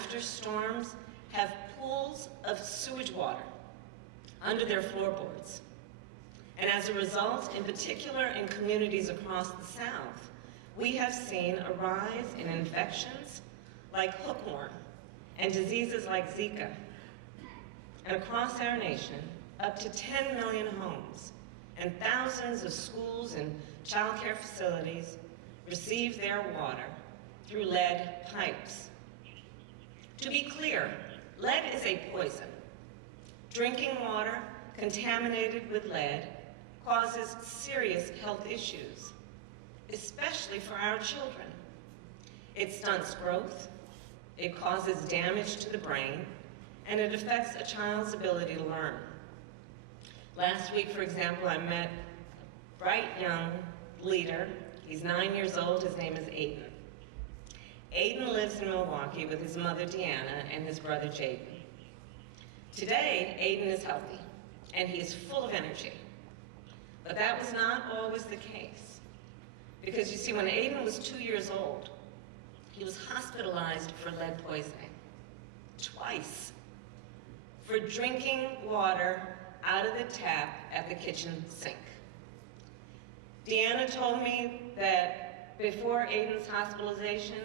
after storms have pools of sewage water under their floorboards. And as a result, in particular in communities across the South, we have seen a rise in infections like hookworm and diseases like Zika. And across our nation, up to 10 million homes and thousands of schools and child care facilities receive their water through lead pipes. To be clear, lead is a poison. Drinking water contaminated with lead causes serious health issues, especially for our children. It stunts growth, it causes damage to the brain, and it affects a child's ability to learn. Last week, for example, I met a bright young leader. He's 9 years old, his name is Aiden. Aiden lives in Milwaukee with his mother, Deanna, and his brother, Jaden. Today, Aiden is healthy, and he is full of energy. But that was not always the case. Because you see, when Aiden was 2 years old, he was hospitalized for lead poisoning, twice, for drinking water out of the tap at the kitchen sink. Deanna told me that before Aiden's hospitalization,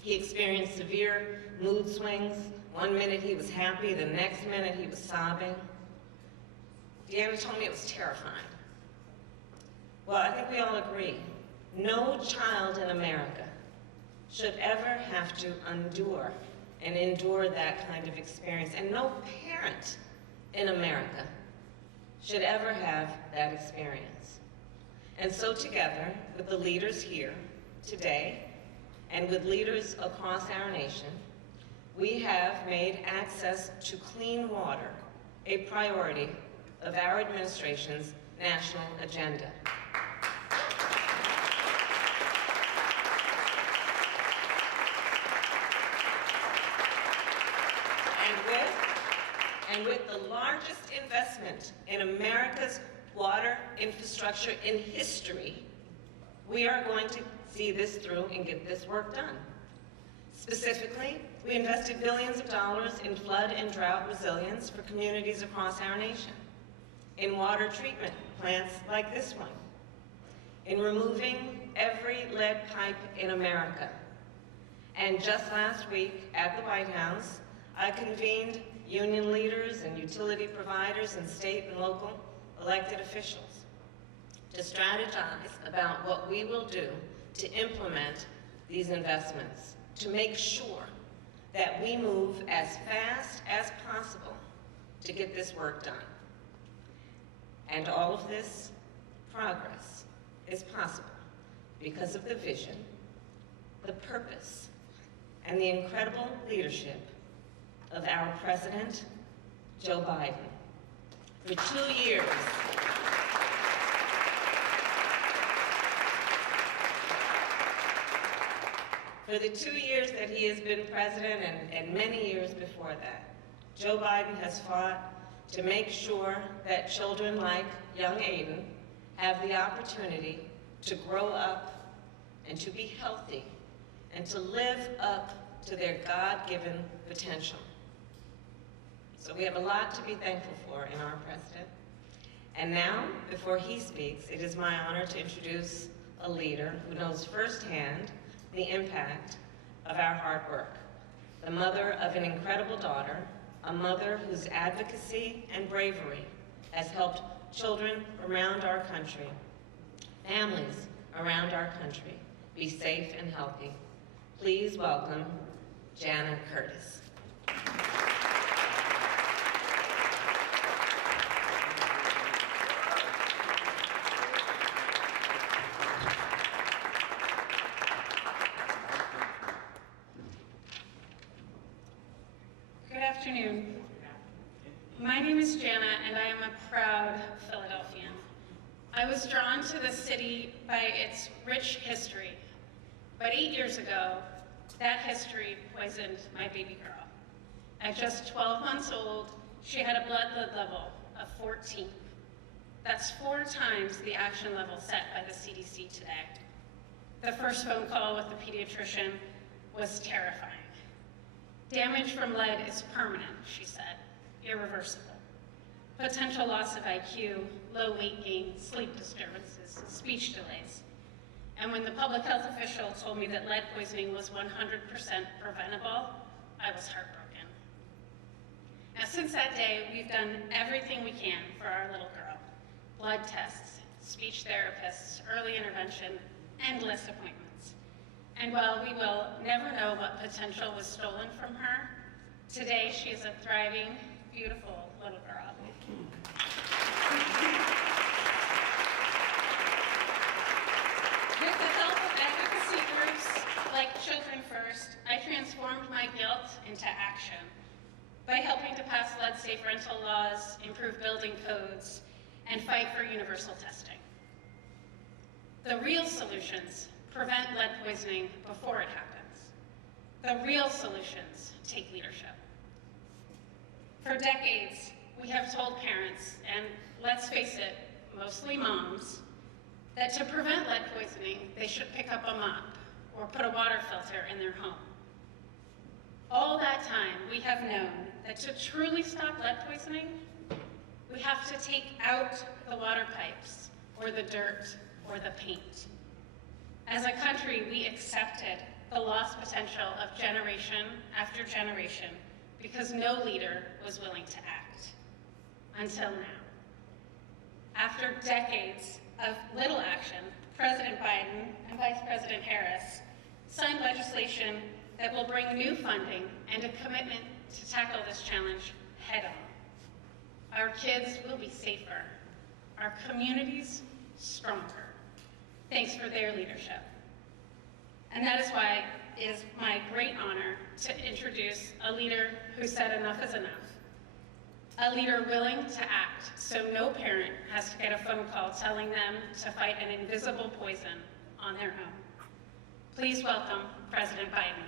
he experienced severe mood swings. One minute he was happy, the next minute he was sobbing. Deanna told me it was terrifying. Well, I think we all agree, no child in America should ever have to endure that kind of experience, and no parent in America should ever have that experience. And so together, with the leaders here today, and with leaders across our nation, we have made access to clean water a priority of our administration's national agenda. And with the largest investment in America's water infrastructure in history, we are going to see this through and get this work done. Specifically, we invested billions of dollars in flood and drought resilience for communities across our nation, in water treatment plants like this one, in removing every lead pipe in America. And just last week at the White House, I convened union leaders and utility providers and state and local elected officials to strategize about what we will do to implement these investments, to make sure that we move as fast as possible to get this work done. And all of this progress is possible because of the vision, the purpose, and the incredible leadership of our President, Joe Biden. For 2 years, for the 2 years that he has been president, and many years before that, Joe Biden has fought to make sure that children like young Aiden have the opportunity to grow up and to be healthy and to live up to their God-given potential. So we have a lot to be thankful for in our president. And now, before he speaks, it is my honor to introduce a leader who knows firsthand the impact of our hard work, the mother of an incredible daughter, a mother whose advocacy and bravery has helped children around our country, families around our country, be safe and healthy. Please welcome Jana Curtis. Good afternoon. My name is Jana, and I am a proud Philadelphian. I was drawn to the city by its rich history, but 8 years ago, that history poisoned my baby girl. At just 12 months old, she had a blood level of 14. That's 4 times the action level set by the CDC today. The first phone call with the pediatrician was terrifying. Damage from lead is permanent, she said, irreversible. Potential loss of IQ, low weight gain, sleep disturbances, speech delays. And when the public health official told me that lead poisoning was 100% preventable, I was heartbroken. Now, since that day, we've done everything we can for our little girl. Blood tests, speech therapists, early intervention, endless appointments. And while we will never know what potential was stolen from her, today she is a thriving, beautiful little girl. With the help of advocacy groups like Children First, I transformed my guilt into action by helping to pass lead-safe rental laws, improve building codes, and fight for universal testing. The real solutions prevent lead poisoning before it happens. The real solutions take leadership. For decades, we have told parents, and let's face it, mostly moms, that to prevent lead poisoning, they should pick up a mop or put a water filter in their home. All that time, we have known that to truly stop lead poisoning, we have to take out the water pipes or the dirt or the paint. As a country, we accepted the lost potential of generation after generation because no leader was willing to act, until now. After decades of little action, President Biden and Vice President Harris signed legislation that will bring new funding and a commitment to tackle this challenge head-on. Our kids will be safer, our communities stronger. Thanks for their leadership. And that is why it is my great honor to introduce a leader who said enough is enough. A leader willing to act so no parent has to get a phone call telling them to fight an invisible poison on their own. Please welcome President Biden.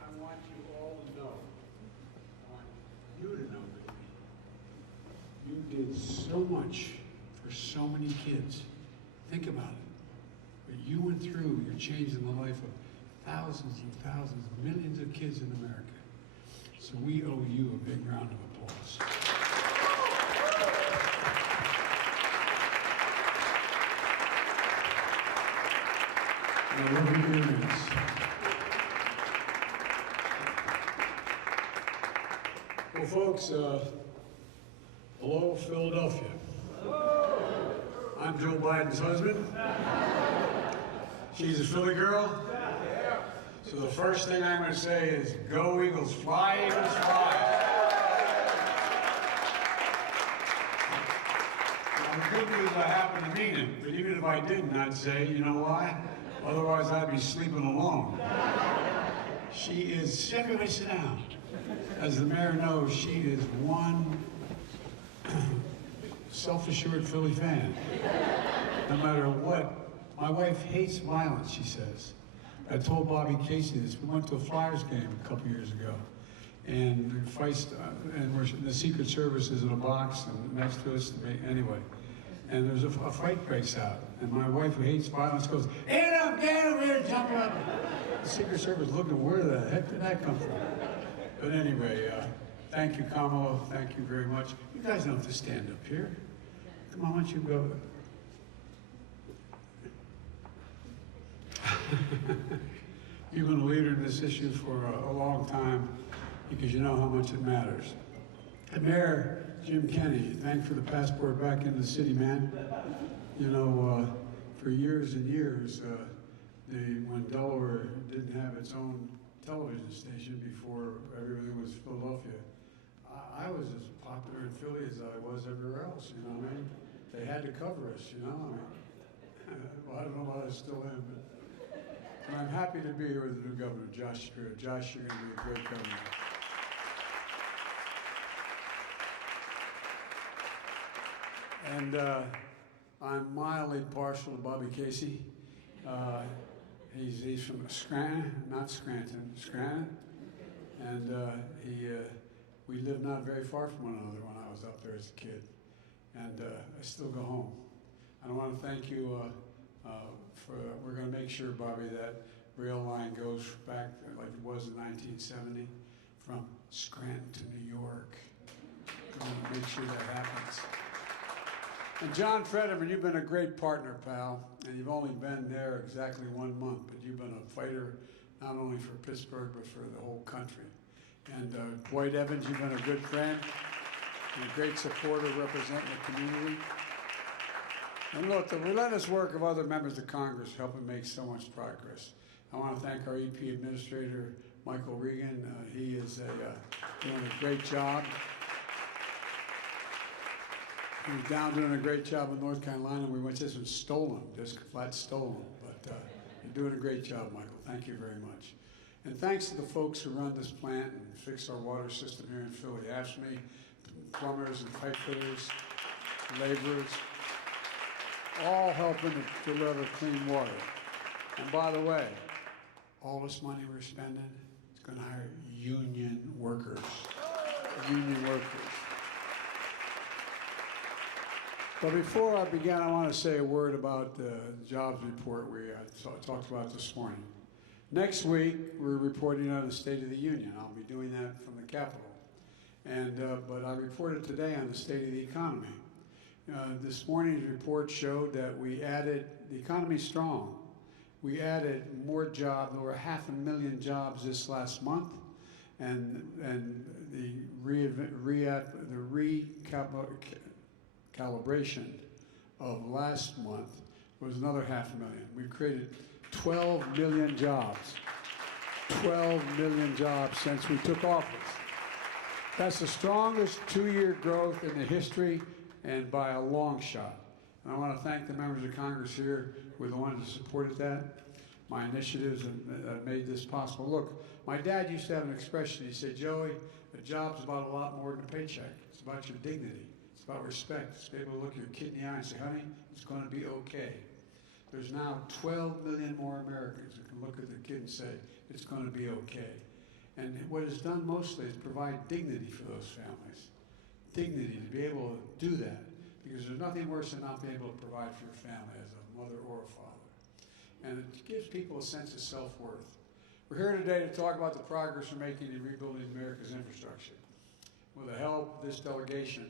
I want you all to know, I want you to know, baby, you did so much for so many kids. Think about it. What you went through, you're changing the life of thousands and thousands, millions of kids in America. So we owe you a big round of applause. Now, what are we doing next? Well, folks, hello, Philadelphia. I'm Joe Biden's husband. She's a Philly girl. So the first thing I'm going to say is, go Eagles, fly, Eagles, fly. Now, the good news, I happen to mean it, but even if I didn't, I'd say, you know why? Otherwise, I'd be sleeping alone. She is, everybody sit down. As the mayor knows, she is one self-assured Philly fan. No matter what. My wife hates violence, she says. I told Bobby Casey this. We went to a Flyers game a couple years ago. And the Secret Service is in a box and next to us, anyway. And there's a fight breaks out. And my wife, who hates violence, goes, "Get up, here, jump up." The Secret Service looking, where the heck did that come from? But anyway, thank you, Kamala. Thank you very much. You guys don't have to stand up here. Come on, why don't you go? You've been a leader in this issue for a long time because you know how much it matters. And Mayor Jim Kenney, thanks for the passport back in the city, man. You know, for years and years, when Delaware didn't have its own television station before everything was Philadelphia, I was as popular in Philly as I was everywhere else, you know what I mean? They had to cover us, you know? I mean, well, I don't know why I still am, but I'm happy to be here with the new governor, Josh Shapiro. Josh, you're going to be a great governor. And I'm mildly partial to Bobby Casey. He's from Scranton, not Scranton, Scranton. And we lived not very far from one another when I was up there as a kid. And I still go home. And I want to thank you we're going to make sure, Bobby, that rail line goes back like it was in 1970 from Scranton to New York. We're going to make sure that happens. And John Fetterman, you've been a great partner, pal, and you've only been there exactly 1 month, but you've been a fighter not only for Pittsburgh, but for the whole country. And Dwight Evans, you've been a good friend and a great supporter representing the community. And look, the relentless work of other members of Congress helping make so much progress. I want to thank our EP Administrator, Michael Regan. He is doing a great job. He was down doing a great job in North Carolina. We went just and stole him, just flat stole him. But you're doing a great job, Michael. Thank you very much. And thanks to the folks who run this plant and fix our water system here in Philly. AFSCME, plumbers and pipe fitters, laborers, all helping to deliver clean water. And by the way, all this money we're spending is going to hire union workers. Union workers. But before I begin, I want to say a word about the jobs report we talked about this morning. Next week, we're reporting on the State of the Union. I'll be doing that from the Capitol. And, but I reported today on the state of the economy. This morning's report showed that we added, the economy's strong. We added more jobs, over 500,000 jobs this last month. And the recalibration of last month was another 500,000. We've created 12 million jobs. 12 million jobs since we took office. That's the strongest two-year growth in the history and by a long shot. And I want to thank the members of Congress here who were the ones who supported that. My initiatives that made this possible. Look, my dad used to have an expression. He said, Joey, a job's about a lot more than a paycheck. It's about your dignity. It's about respect. It's to be able to look your kid in the eye and say, honey, it's going to be okay. There's now 12 million more Americans who can look at their kid and say, it's going to be okay. And what it's done mostly is provide dignity for those families. Dignity to be able to do that. Because there's nothing worse than not being able to provide for your family as a mother or a father. And it gives people a sense of self-worth. We're here today to talk about the progress we're making in rebuilding America's infrastructure. With the help of this delegation,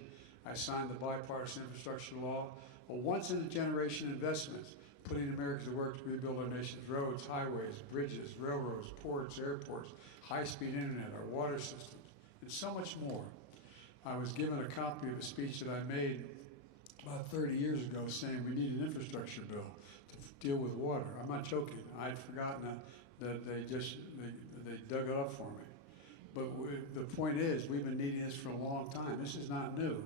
I signed the bipartisan infrastructure law, a once-in-a-generation investment, putting America to work to rebuild our nation's roads, highways, bridges, railroads, ports, airports, high-speed internet, our water systems, and so much more. I was given a copy of a speech that I made about 30 years ago saying we need an infrastructure bill to deal with water. I'm not joking. I'd forgotten that they dug it up for me. But the point is, we've been needing this for a long time. This is not new.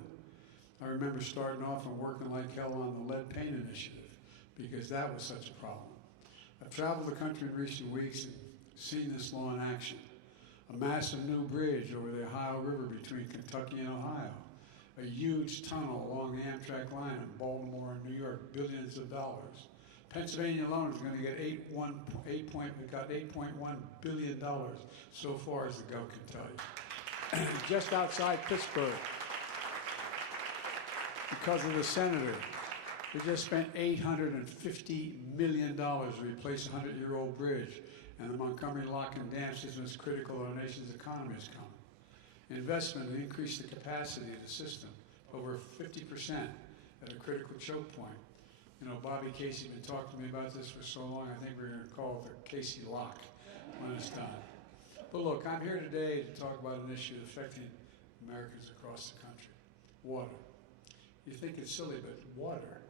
I remember starting off and working like hell on the lead paint initiative because that was such a problem. I've traveled the country in recent weeks and seen this law in action. A massive new bridge over the Ohio River between Kentucky and Ohio. A huge tunnel along the Amtrak line in Baltimore and New York, billions of dollars. Pennsylvania alone is going to get $8.1 billion so far as the Gov can tell you. Just outside Pittsburgh, because of the senator, we just spent $850 million to replace a 100-year-old bridge, and the Montgomery Lock and Dam system is critical to our nation's economy is coming. Investment to increase the capacity of the system over 50% at a critical choke point. You know, Bobby Casey been talking to me about this for so long, I think we're going to call it the Casey Lock when it's done. But look, I'm here today to talk about an issue affecting Americans across the country. Water. You think it's silly, but water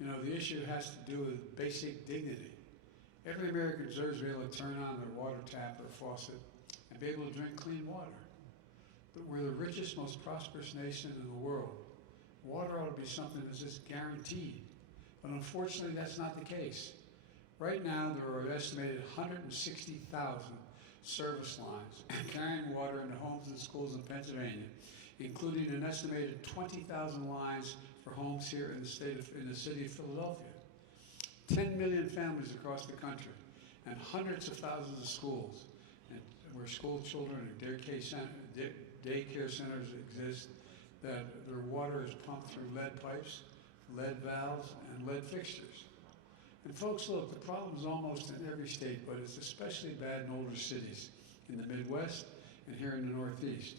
You know, the issue has to do with basic dignity. Every American deserves to be able to turn on their water tap or faucet and be able to drink clean water. But we're the richest, most prosperous nation in the world. Water ought to be something that's just guaranteed. But unfortunately, that's not the case. Right now, there are an estimated 160,000 service lines carrying water into homes and schools in Pennsylvania, including an estimated 20,000 lines for homes here in the city of Philadelphia. 10 million families across the country, and hundreds of thousands of schools, and where school children and daycare centers exist, that their water is pumped through lead pipes, lead valves, and lead fixtures. And folks, look, the problem is almost in every state, but it's especially bad in older cities, in the Midwest and here in the Northeast.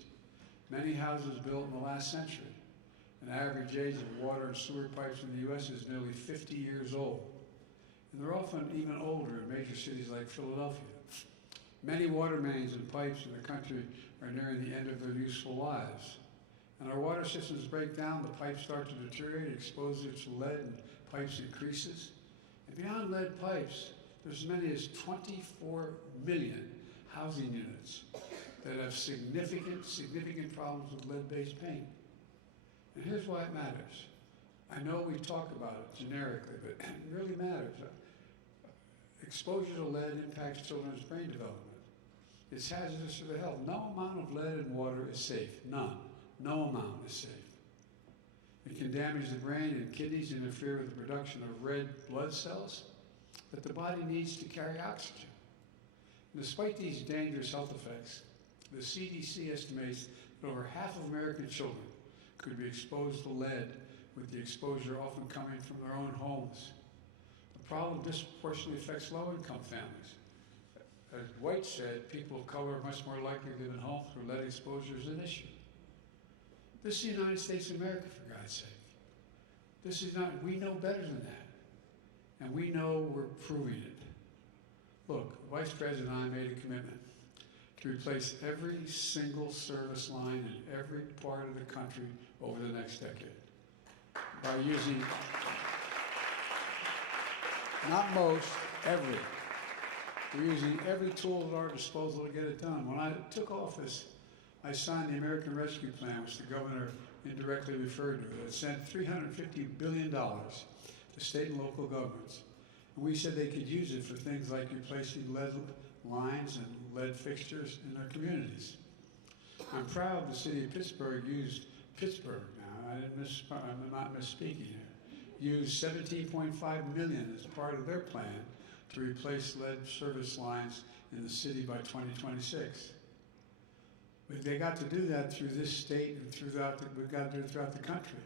Many houses built in the last century. An average age of water and sewer pipes in the U.S. is nearly 50 years old. And they're often even older in major cities like Philadelphia. Many water mains and pipes in the country are nearing the end of their useful lives. And our water systems break down, the pipes start to deteriorate, exposure to lead and pipes increases. And beyond lead pipes, there's as many as 24 million housing units that have significant problems with lead-based paint. And here's why it matters. I know we talk about it generically, but it really matters. Exposure to lead impacts children's brain development. It's hazardous to their health. No amount of lead in water is safe. None. No amount is safe. It can damage the brain and kidneys, interfere with the production of red blood cells that the body needs to carry oxygen. And despite these dangerous health effects, the CDC estimates that over half of American children could be exposed to lead, with the exposure often coming from their own homes. The problem disproportionately affects low-income families. As White said, people of color are much more likely to live in homes where lead exposure is an issue. This is the United States of America, for God's sake. This is not, we know better than that. And we know we're proving it. Look, Vice President and I made a commitment to replace every single service line in every part of the country over the next decade by using, not most, every. We're using every tool at our disposal to get it done. When I took office, I signed the American Rescue Plan, which the governor indirectly referred to. It sent $350 billion to state and local governments. And we said they could use it for things like replacing lead lines and lead fixtures in their communities. I'm proud the city of Pittsburgh used, I'm not misspeaking here, used $17.5 million as part of their plan to replace lead service lines in the city by 2026. But they got to do that through this state and we've got to do it throughout the country.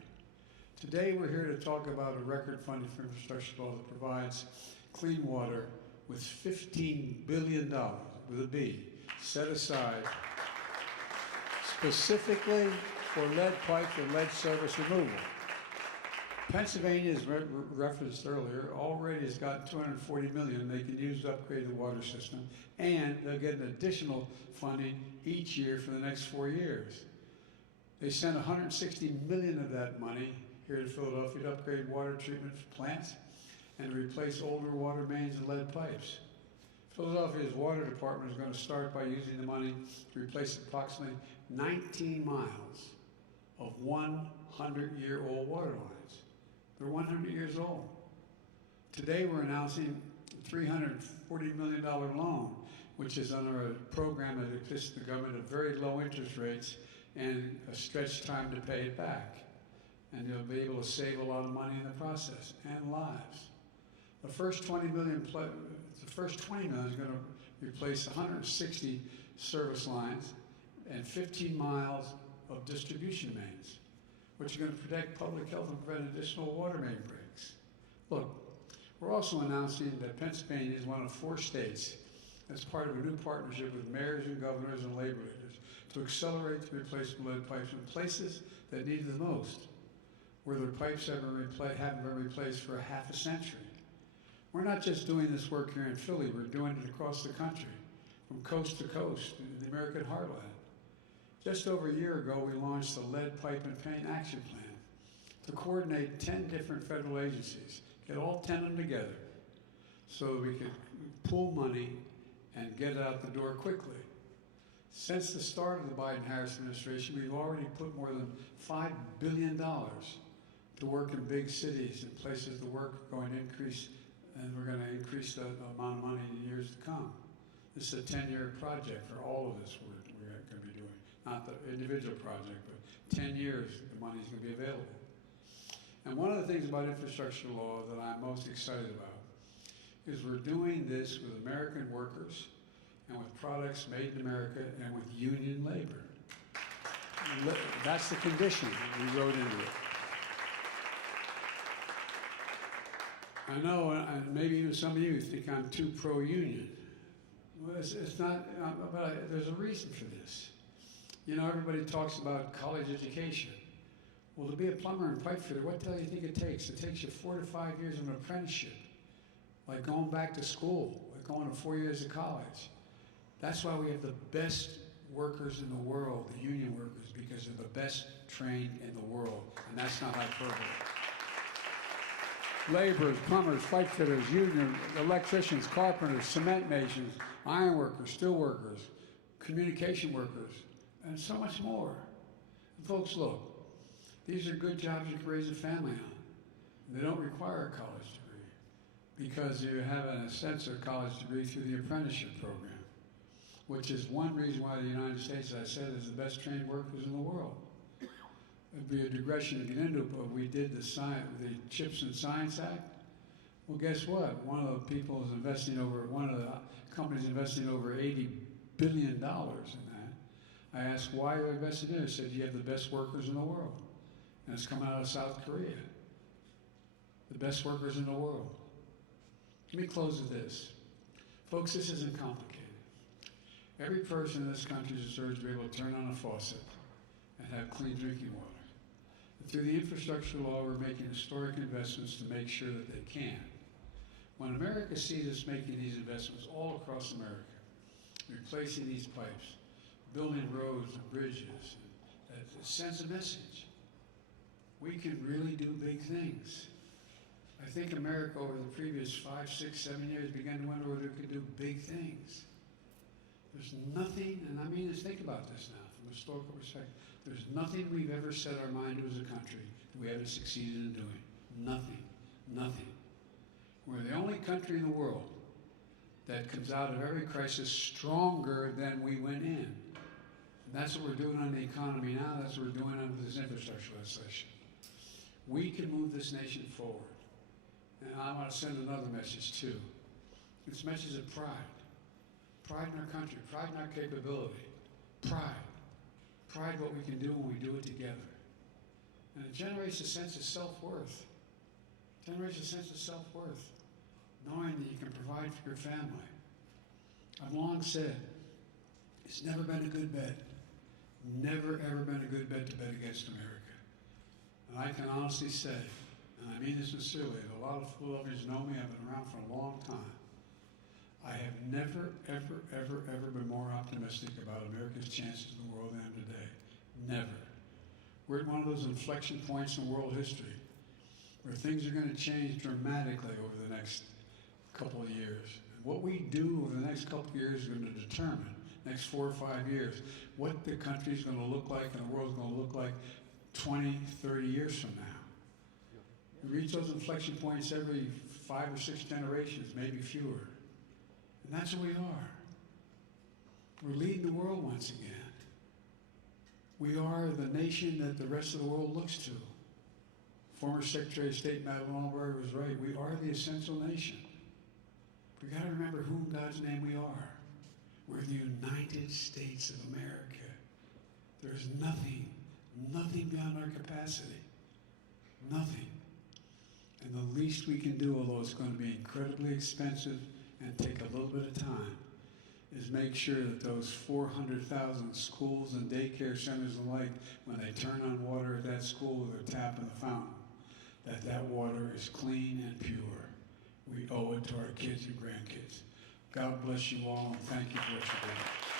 Today we're here to talk about a record funding for infrastructure bill that provides clean water with $15 billion, with a B, set aside specifically for lead pipes or lead service removal. Pennsylvania, as referenced earlier, already has got $240 million they can use to upgrade the water system, and they'll get an additional funding each year for the next 4 years. They sent $160 million of that money here to Philadelphia to upgrade water treatment plants and to replace older water mains and lead pipes. Philadelphia's water department is going to start by using the money to replace approximately 19 miles of 100-year-old water lines. They're 100 years old. Today we're announcing a $340 million loan, which is under a program that exists in the government at very low interest rates and a stretched time to pay it back. And you'll be able to save a lot of money in the process and lives. The first $20 million is going to replace 160 service lines and 15 miles of distribution mains, which are going to protect public health and prevent additional water main breaks. Look, we're also announcing that Pennsylvania is one of 4 states as part of a new partnership with mayors and governors and labor leaders to accelerate the replacement of lead pipes in places that need it the most, where their pipes haven't been replaced for half a century. We're not just doing this work here in Philly, we're doing it across the country, from coast to coast in the American heartland. Just over a year ago, we launched the Lead Pipe and Paint Action Plan to coordinate 10 different federal agencies, get all 10 of them together so that we could pool money and get it out the door quickly. Since the start of the Biden-Harris administration, we've already put more than $5 billion to work in big cities and places the work are going to increase, and we're going to increase the amount of money in the years to come. This is a 10-year project for all of this we're going to be doing. Not the individual project, but 10 years the money's going to be available. And one of the things about infrastructure law that I'm most excited about is we're doing this with American workers and with products made in America and with union labor. That's the condition we wrote into it. I know, and maybe even some of you think I'm too pro-union. Well, it's not, but there's a reason for this. You know, everybody talks about college education. Well, to be a plumber and pipe fitter, what the hell do you think it takes? It takes you 4 to 5 years of an apprenticeship, like going back to school, like going to 4 years of college. That's why we have the best workers in the world, the union workers, because they're the best trained in the world, and that's not hyperbole. Laborers, plumbers, pipe fitters, union, electricians, carpenters, cement masons, iron workers, steel workers, communication workers, and so much more. And folks, look, these are good jobs you can raise a family on. They don't require a college degree because you have, in a sense, a college degree through the apprenticeship program, which is one reason why the United States, as I said, is the best trained workers in the world. It'd be a digression to get into, but we did the Chips and Science Act. Well, guess what? One of the people is investing one of the companies investing over $80 billion in that. I asked why they're investing in it. They said, you have the best workers in the world. And it's coming out of South Korea. The best workers in the world. Let me close with this. Folks, this isn't complicated. Every person in this country deserves to be able to turn on a faucet and have clean drinking water. And through the infrastructure law, we're making historic investments to make sure that they can. When America sees us making these investments all across America, replacing these pipes, building roads and bridges, it sends a message. We can really do big things. I think America over the previous 5, 6, 7 years began to wonder whether it could do big things. There's nothing, and I mean, just think about this now from a historical perspective. There's nothing we've ever set our mind to as a country that we haven't succeeded in doing. Nothing. Nothing. We're the only country in the world that comes out of every crisis stronger than we went in. And that's what we're doing on the economy now. That's what we're doing on this infrastructure legislation. We can move this nation forward. And I want to send another message too. It's a message of pride. Pride in our country, pride in our capability, pride. Pride what we can do when we do it together. And it generates a sense of self-worth. It generates a sense of self-worth, knowing that you can provide for your family. I've long said, it's never been a good bet, never ever been a good bet to bet against America. And I can honestly say, and I mean this sincerely, and a lot of Philadelphians know me, I've been around for a long time. I have never, ever, ever, ever been more optimistic about America's chances in the world than I am today. Never. We're at one of those inflection points in world history where things are going to change dramatically over the next couple of years. And what we do over the next couple of years is going to determine, next 4 or 5 years, what the country's going to look like and the world's going to look like 20, 30 years from now. We reach those inflection points every 5 or 6 generations, maybe fewer. And that's what we are. We're leading the world once again. We are the nation that the rest of the world looks to. Former Secretary of State Madeleine Albright was right. We are the essential nation. We've got to remember who in God's name we are. We're the United States of America. There's nothing beyond our capacity. Nothing. And the least we can do, although it's going to be incredibly expensive and take a little bit of time, is make sure that those 400,000 schools and daycare centers alike, when they turn on water at that school with their tap in the fountain, that water is clean and pure. We owe it to our kids and grandkids. God bless you all, and thank you for what you're doing.